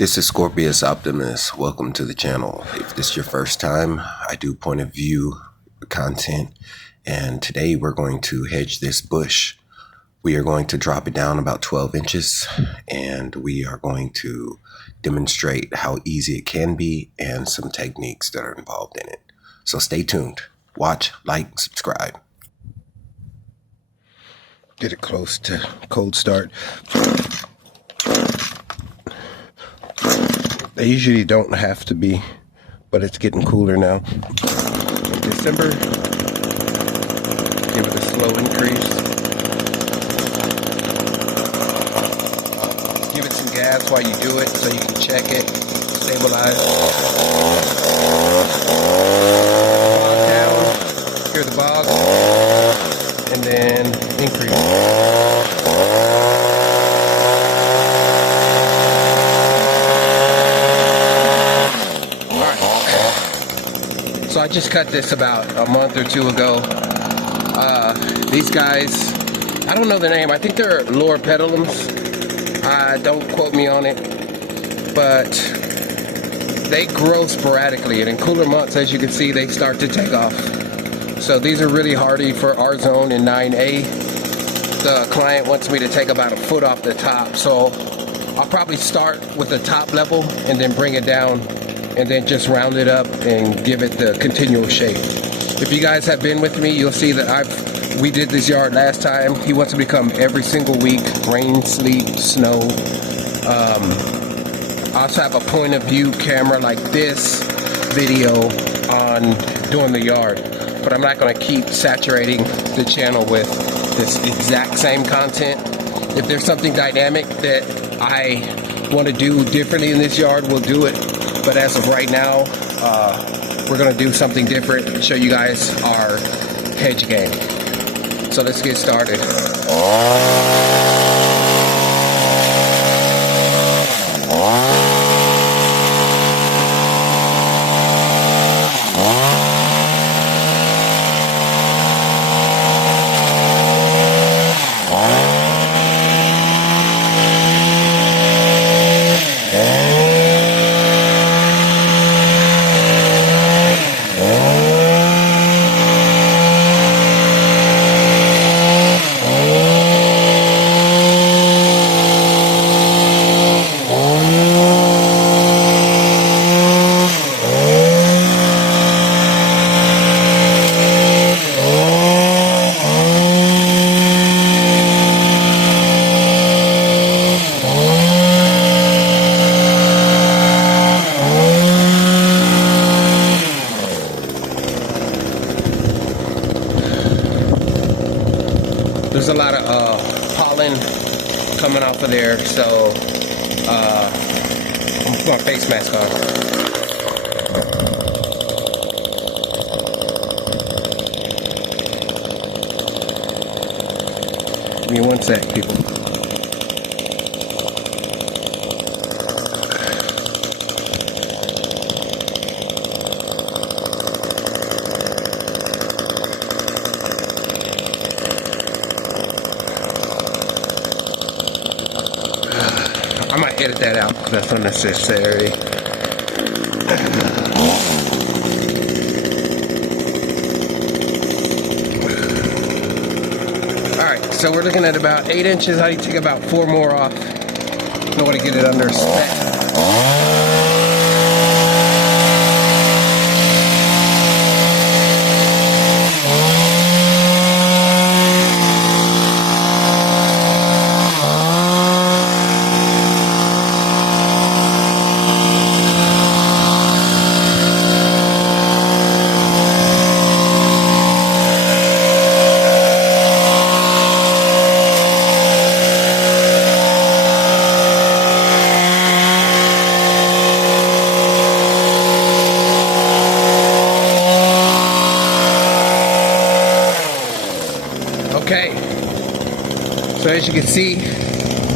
This is Skorpius Optimus. Welcome to the channel. If this is your first time, I do point of view content, and today we're going to hedge this bush. We are going to drop it down about 12 inches, and we are going to demonstrate how easy it can be and some techniques that are involved in it. So stay tuned. Watch, like, subscribe. Get it close to cold start. They usually don't have to be, but it's getting cooler now. In December, give it a slow increase. Give it some gas while you do it so you can check it, stabilize. Bog down, hear the bog, and then increase. So I just cut this about a month or two ago. These guys, I don't know the name. I think they're lower pedalums. Don't quote me on it. But they grow sporadically. And in cooler months, as you can see, they start to take off. So these are really hardy for our zone in 9A. The client wants me to take about a foot off the top. So I'll probably start with the top level and then bring it down, and then just round it up and give it the continual shape. If you guys have been with me, you'll see that we did this yard last time. He wants to become every single week, rain, sleet, snow. I also have a point of view camera like this video on doing the yard, but I'm not going to keep saturating the channel with this exact same content. If there's something dynamic that I want to do differently in this yard, we'll do it. But as of right now, we're going to do something different and show you guys our hedge game. So let's get started. There's a lot of pollen coming off of there, so I'm putting my face mask on. Give me 1 sec, people. I might edit that out because that's unnecessary. Alright, so we're looking at about 8 inches. I need to take about 4 more off. I want to get it under spec. Okay, so as you can see,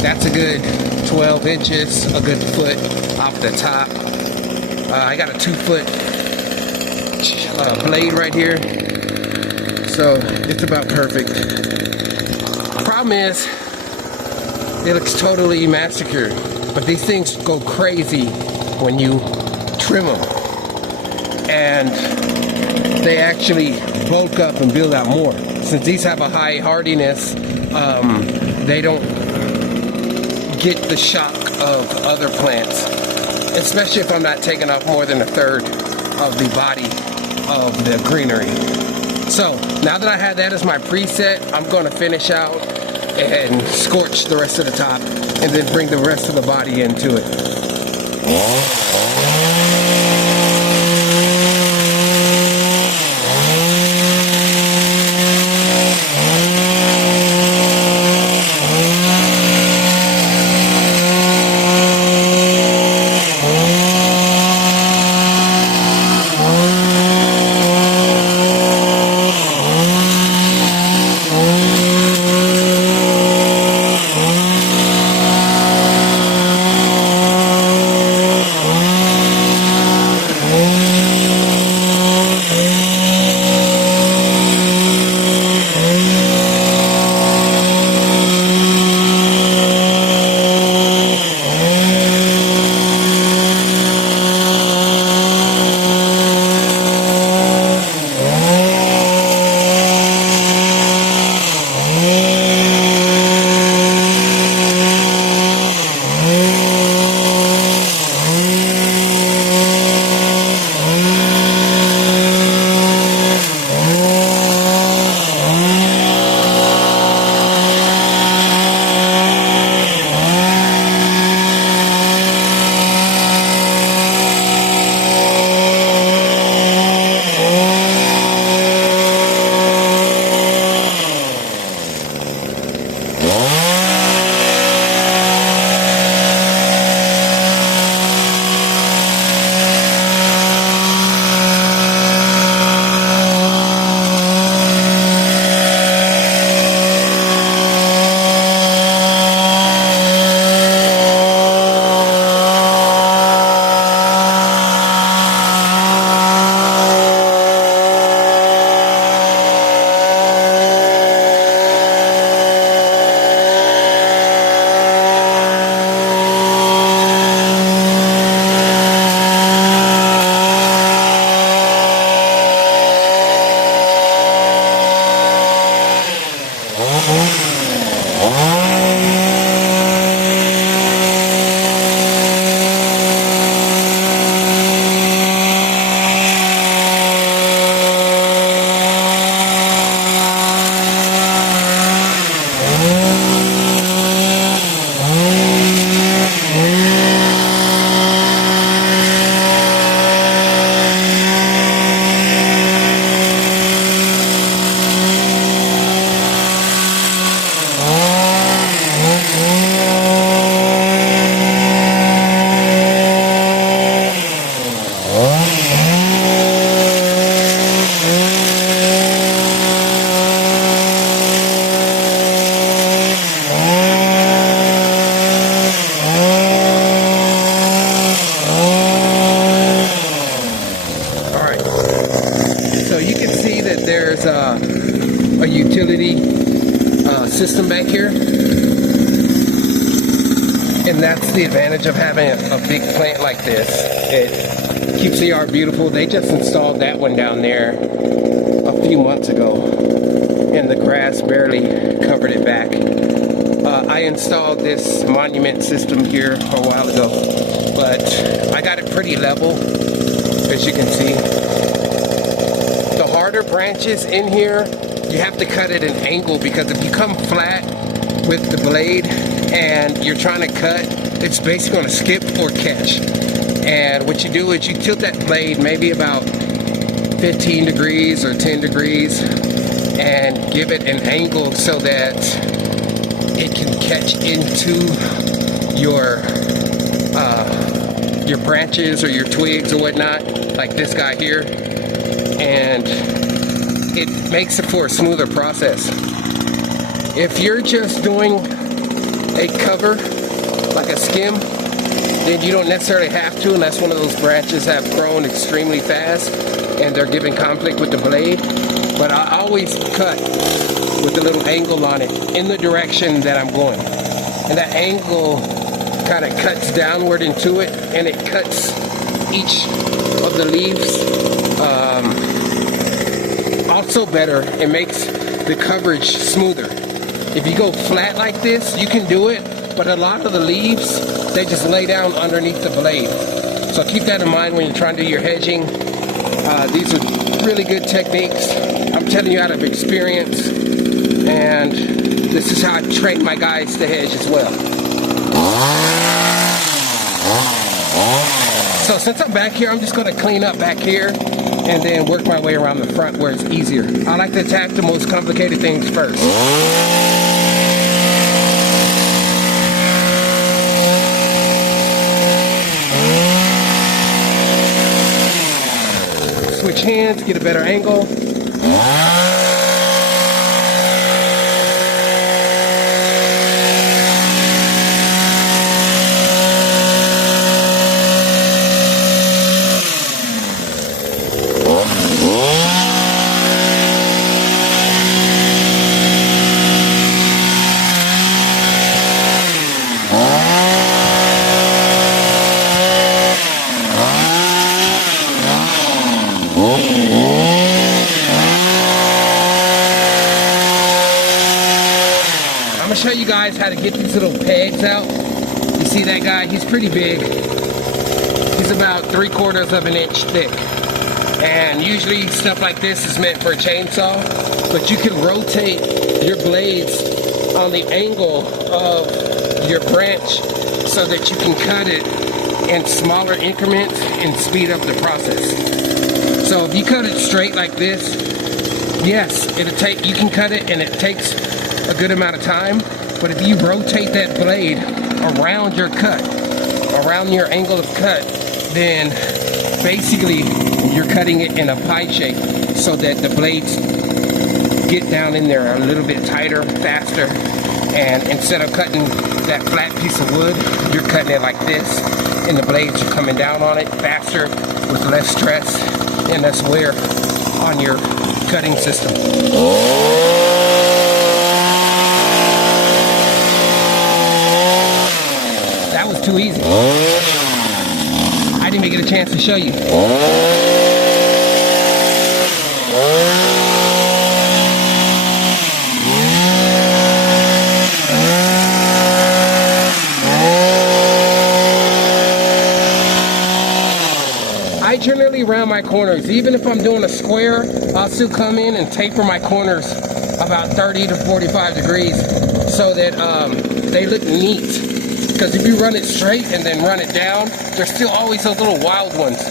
that's a good 12 inches, a good foot off the top. I got a 2-foot blade right here, so it's about perfect. Problem is, it looks totally massacred. But these things go crazy when you trim them, and they actually bulk up and build out more. Since these have a high hardiness, they don't get the shock of other plants, especially if I'm not taking off more than a third of the body of the greenery. So now that I have that as my preset, I'm going to finish out and scorch the rest of the top and then bring the rest of the body into it. A utility system back here, and that's the advantage of having a big plant like this. It keeps the yard beautiful. They just installed that one down there a few months ago, and the grass barely covered it back. I installed this monument system here a while ago, but I got it pretty level, as you can see. The harder branches in here, you have to cut it at an angle, because if you come flat with the blade and you're trying to cut, it's basically going to skip or catch. And what you do is you tilt that blade maybe about 15 degrees or 10 degrees and give it an angle so that it can catch into your branches or your twigs or whatnot, like this guy here, and it makes it for a smoother process. If you're just doing a cover, like a skim, then you don't necessarily have to, unless one of those branches have grown extremely fast and they're giving conflict with the blade. But I always cut with a little angle on it in the direction that I'm going. And that angle kind of cuts downward into it, and it cuts each of the leaves. Also better, it makes the coverage smoother. If you go flat like this, you can do it, but a lot of the leaves, they just lay down underneath the blade. So keep that in mind when you're trying to do your hedging. These are really good techniques. I'm telling you out of experience, and this is how I train my guys to hedge as well. So since I'm back here, I'm just going to clean up back here and then work my way around the front where it's easier. I like to attack the most complicated things first. Switch hands, get a better angle. I'm gonna show you guys how to get these little pegs out. You see that guy? He's pretty big. He's about 3/4 of an inch thick. And usually stuff like this is meant for a chainsaw, but you can rotate your blades on the angle of your branch so that you can cut it in smaller increments and speed up the process. So if you cut it straight like this, yes, you can cut it and it takes a good amount of time, but if you rotate that blade around your cut, around your angle of cut, then basically you're cutting it in a pie shape so that the blades get down in there a little bit tighter, faster, and instead of cutting that flat piece of wood, you're cutting it like this, and the blades are coming down on it faster with less stress and less wear on your cutting system. That was too easy. I didn't even get a chance to show you. I generally round my corners. Even if I'm doing a square, I'll still come in and taper my corners about 30 to 45 degrees so that they look neat. Because if you run it straight and then run it down, there's still always those little wild ones.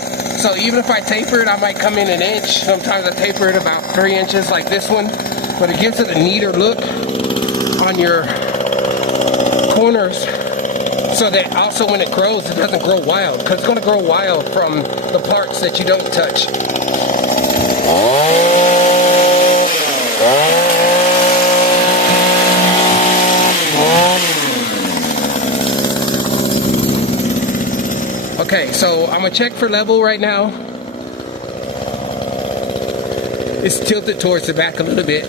So even if I taper it, I might come in an inch. Sometimes I taper it about 3 inches like this one. But it gives it a neater look on your corners, so that also when it grows, it doesn't grow wild. Because it's going to grow wild from the parts that you don't touch. Okay, so I'm gonna check for level right now. It's tilted towards the back a little bit.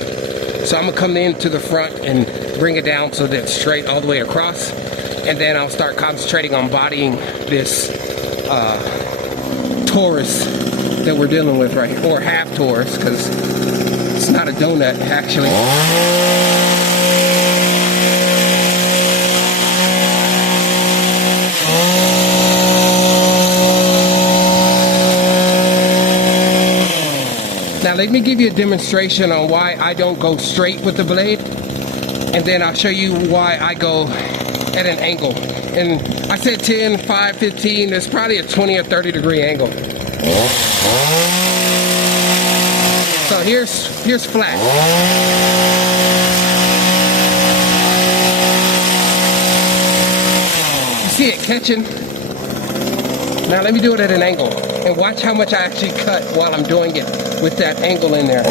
So I'm gonna come in to the front and bring it down so that it's straight all the way across. And then I'll start concentrating on bodying this Taurus that we're dealing with right here, or half Taurus, because it's not a donut actually. Now let me give you a demonstration on why I don't go straight with the blade, and then I'll show you why I go at an angle. And I said 10, 5, 15, there's probably a 20 or 30 degree angle. So here's flat. You see it catching? Now let me do it at an angle and watch how much I actually cut while I'm doing it with that angle in there.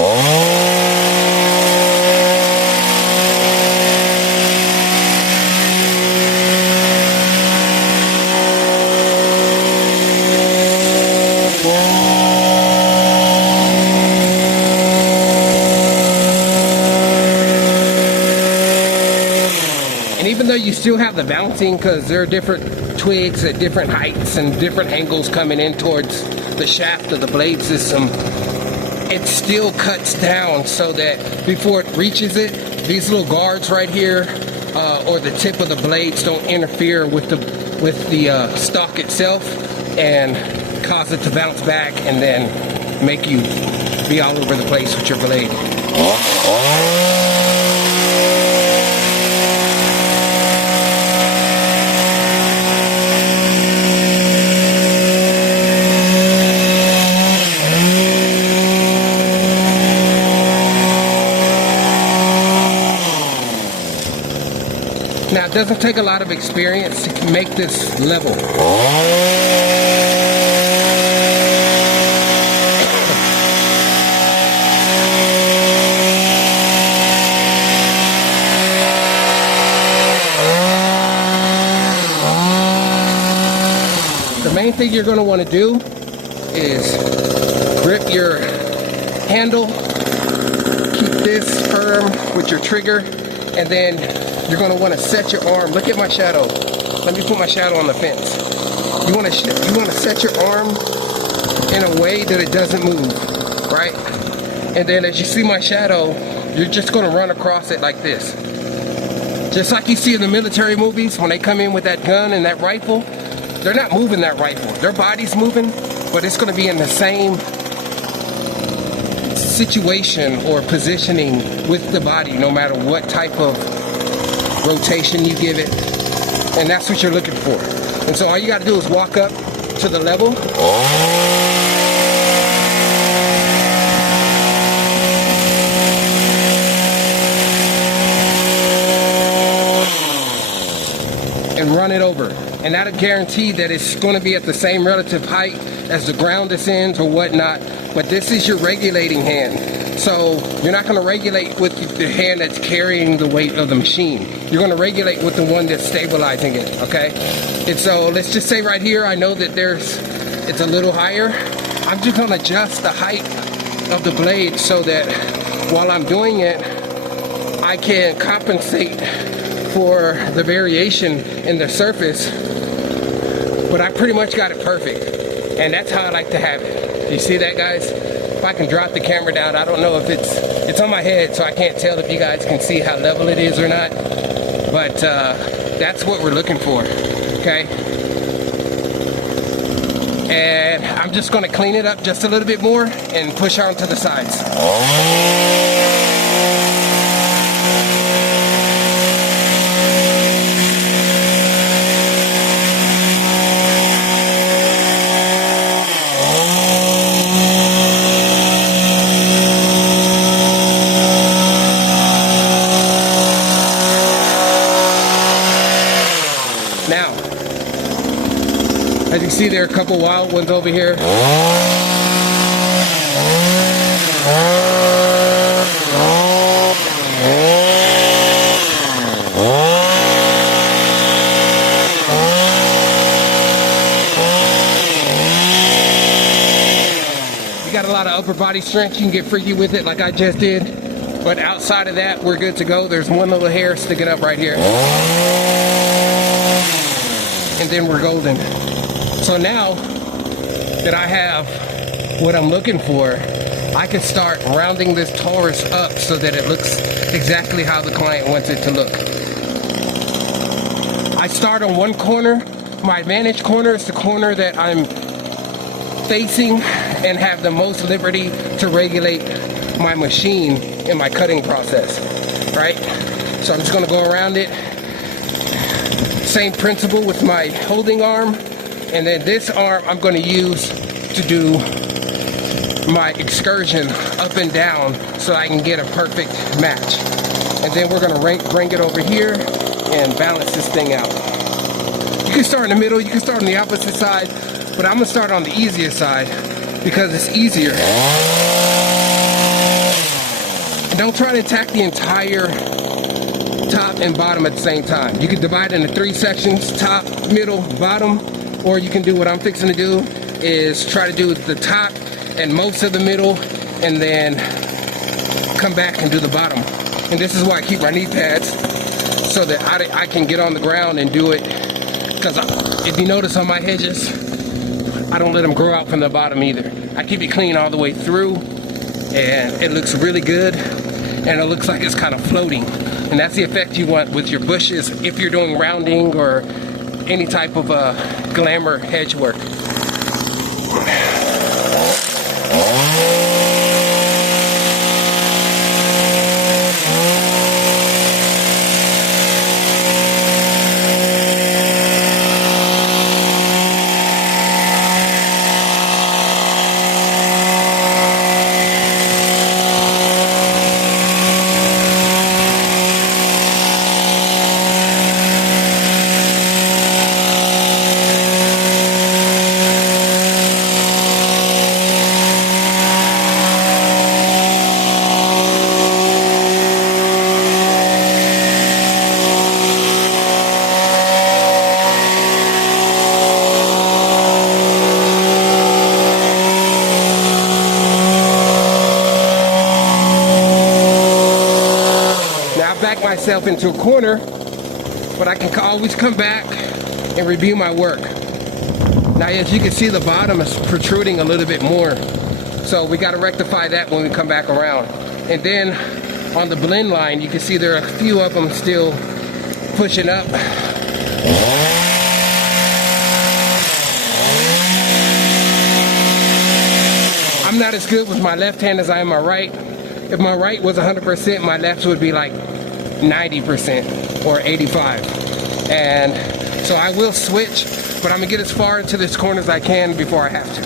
And even though you still have have the bouncing because there are different twigs at different heights and different angles coming in towards the shaft of the blade system. It still cuts down so that before it reaches it, these little guards right here or the tip of the blades don't interfere with the stock itself and cause it to bounce back and then make you be all over the place with your blade. Now, it doesn't take a lot of experience to make this level. The main thing you're going to want to do is grip your handle, keep this firm with your trigger, and then you're going to want to set your arm. Look at my shadow. Let me put my shadow on the fence. You want to set your arm in a way that it doesn't move, right? And then as you see my shadow, you're just going to run across it like this. Just like you see in the military movies when they come in with that gun and that rifle, they're not moving that rifle. Their body's moving, but it's going to be in the same situation or positioning with the body no matter what type of rotation you give it, and that's what you're looking for. And so all you got to do is walk up to the level and run it over, and that'll guarantee that it's going to be at the same relative height as the ground descends or whatnot. But this is your regulating hand. So you're not going to regulate with the hand that's carrying the weight of the machine. You're going to regulate with the one that's stabilizing it, okay? And so let's just say right here, I know that it's a little higher. I'm just going to adjust the height of the blade so that while I'm doing it, I can compensate for the variation in the surface. But I pretty much got it perfect. And that's how I like to have it. You see that, guys? If I can drop the camera down, I don't know if it's on my head, so I can't tell if you guys can see how level it is or not. But that's what we're looking for, okay? And I'm just gonna clean it up just a little bit more and push on to the sides. Now, as you see, there are a couple wild ones over here. You got a lot of upper body strength. You can get freaky with it like I just did. But outside of that, we're good to go. There's one little hair sticking up right here. And then we're golden. So now that I have what I'm looking for, I can start rounding this Taurus up so that it looks exactly how the client wants it to look. I start on one corner. My advantage corner is the corner that I'm facing and have the most liberty to regulate my machine in my cutting process, right? So I'm just gonna go around it. Same principle with my holding arm, and then this arm I'm going to use to do my excursion up and down so I can get a perfect match. And then we're going to bring it over here and balance this thing out. You can start in the middle, you can start on the opposite side, but I'm going to start on the easier side because it's easier. And don't try to attack the entire top and bottom at the same time. You can divide it into 3 sections, top, middle, bottom, or you can do what I'm fixing to do is try to do the top and most of the middle and then come back and do the bottom. And this is why I keep my knee pads so that I can get on the ground and do it. Because if you notice on my hedges, I don't let them grow out from the bottom either. I keep it clean all the way through, and it looks really good, and it looks like it's kind of floating. And that's the effect you want with your bushes if you're doing rounding or any type of glamour hedge work. Myself into a corner, but I can always come back and review my work. Now, as you can see, the bottom is protruding a little bit more, so we got to rectify that when we come back around. And then on the blend line, you can see there are a few of them still pushing up. I'm not as good with my left hand as I am my right. If my right was 100%, my left would be like 90% or 85, and so I will switch, but I'm gonna get as far into this corner as I can before I have to.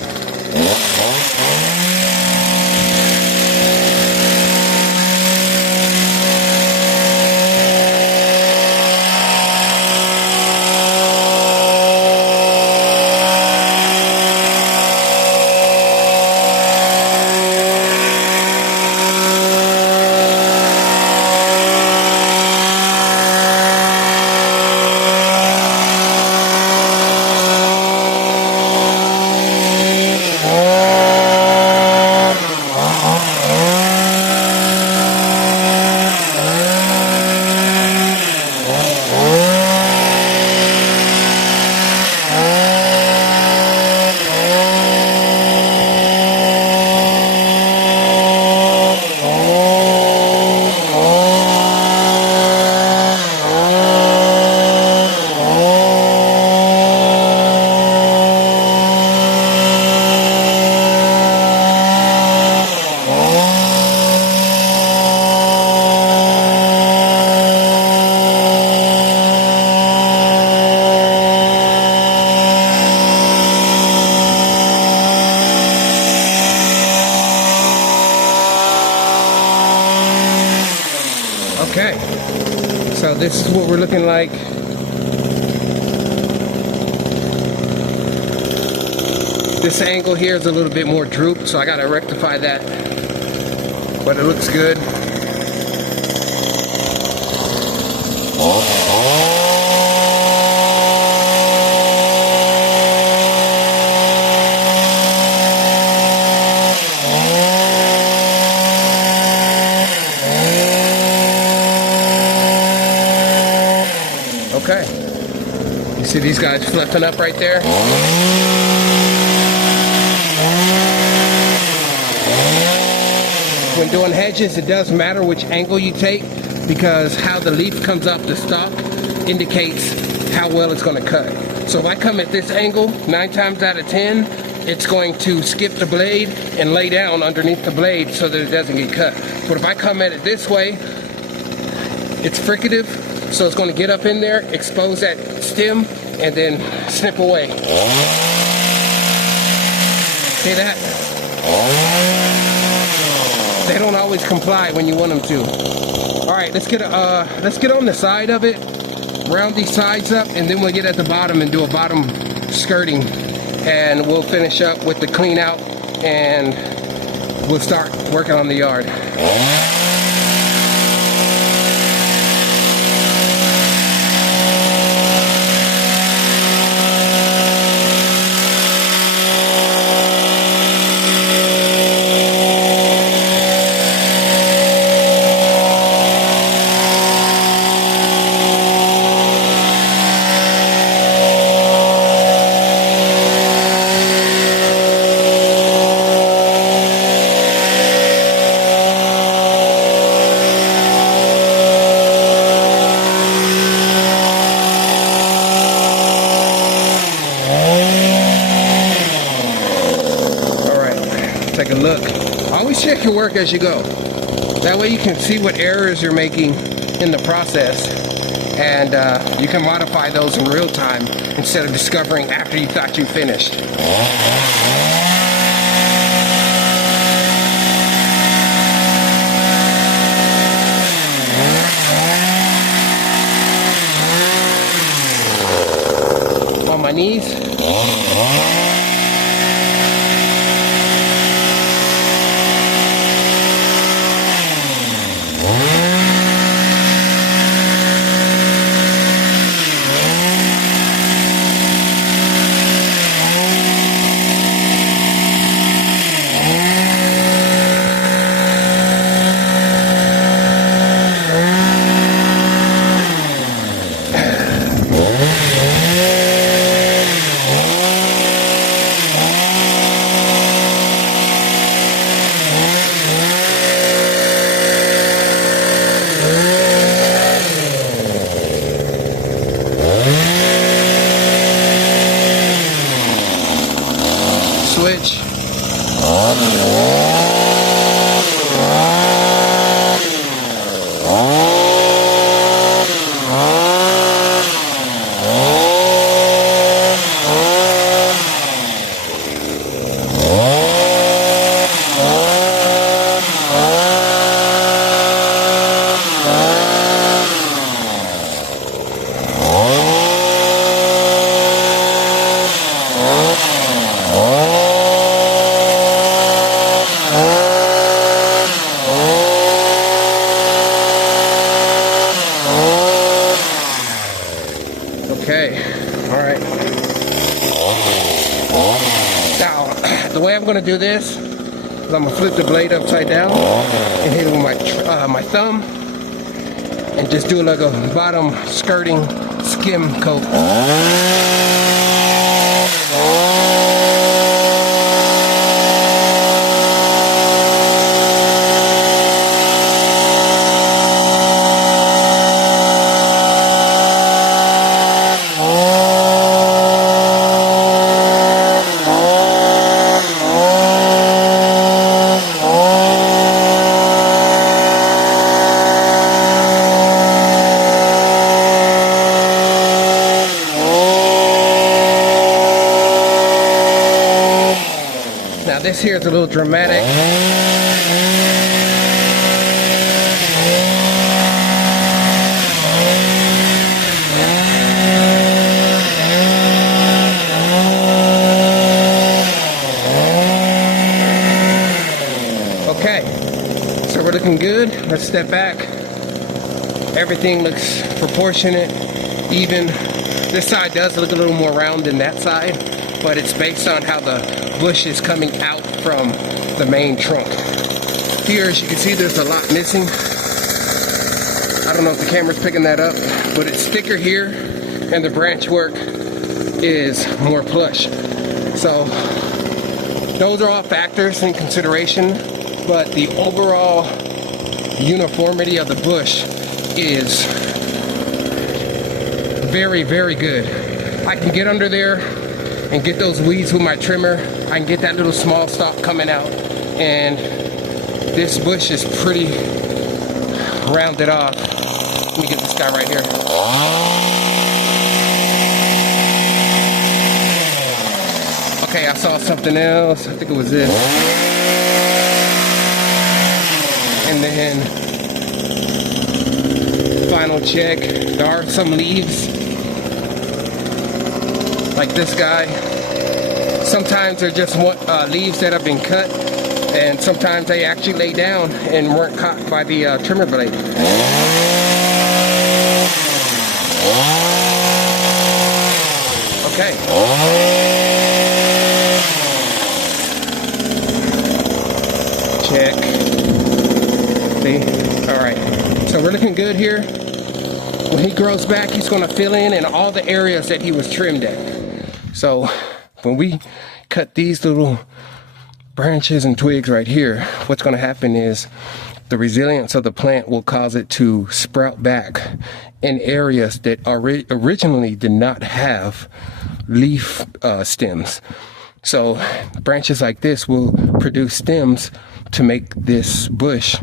Okay, so this is what we're looking like. This angle here is a little bit more drooped, so I gotta rectify that, but it looks good. Okay, you see these guys flipping up right there? When doing hedges, it does matter which angle you take, because how the leaf comes up the stalk indicates how well it's going to cut. So if I come at this angle, 9 times out of 10, it's going to skip the blade and lay down underneath the blade so that it doesn't get cut. But if I come at it this way, it's fricative. So it's going to get up in there, expose that stem, and then snip away. See that? They don't always comply when you want them to. All right, let's get on the side of it, round these sides up, and then we'll get at the bottom and do a bottom skirting, and we'll finish up with the clean out, and we'll start working on the yard. look. Always check your work as you go. That way you can see what errors you're making in the process, and you can modify those in real time instead of discovering after you thought you finished. On my knees. Switch. Okay, all right. Now, the way I'm going to do this is I'm going to flip the blade upside down and hit it with my thumb and just do like a bottom skirting skim coat. Now this here is a little dramatic. Okay, so we're looking good. Let's step back. Everything looks proportionate, even. This side does look a little more round than that side, but it's based on how the bush is coming out from the main trunk. Here, as you can see, there's a lot missing. I don't know if the camera's picking that up, but it's thicker here, and the branch work is more plush. So those are all factors in consideration, but the overall uniformity of the bush is very, very good. I can get under there and get those weeds with my trimmer. I can get that little small stalk coming out, and this bush is pretty rounded off. Let me get this guy right here. Okay, I saw something else. I think it was this. And then final check. There are some leaves like this guy. Sometimes they're just leaves that have been cut, and sometimes they actually lay down and weren't caught by the trimmer blade. Okay. Check. See? Alright. So we're looking good here. When he grows back, he's going to fill in all the areas that he was trimmed at. So when we cut these little branches and twigs right here, what's going to happen is the resilience of the plant will cause it to sprout back in areas that originally did not have leaf stems. So branches like this will produce stems to make this bush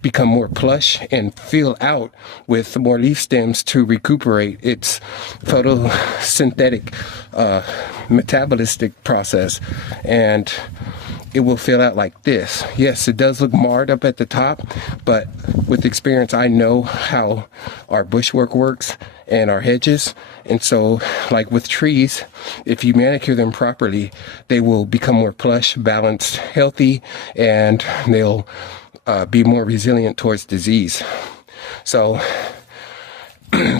become more plush and fill out with more leaf stems to recuperate its photosynthetic metabolistic process, and it will fill out like this. Yes, it does look marred up at the top, but with experience I know how our bushwork works and our hedges. And so, like with trees, if you manicure them properly, they will become more plush, balanced, healthy, and they'll be more resilient towards disease. So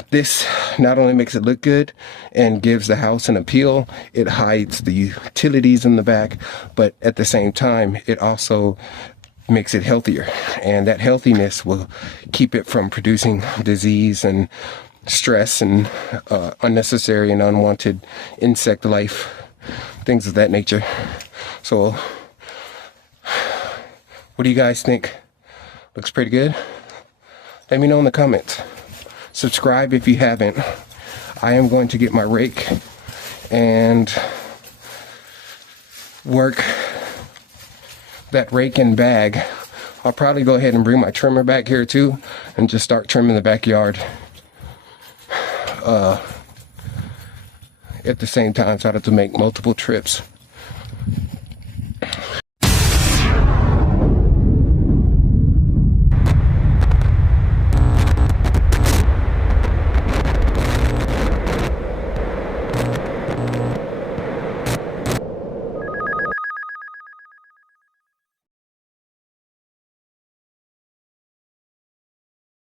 this not only makes it look good and gives the house an appeal, it hides the utilities in the back, but at the same time, it also makes it healthier. And that healthiness will keep it from producing disease and stress and unnecessary and unwanted insect life, things of that nature. So what do you guys think? Looks pretty good? Let me know in the comments. Subscribe if you haven't. I am going to get my rake and work that rake and bag. I'll probably go ahead and bring my trimmer back here too and just start trimming the backyard at the same time, so I have to make multiple trips.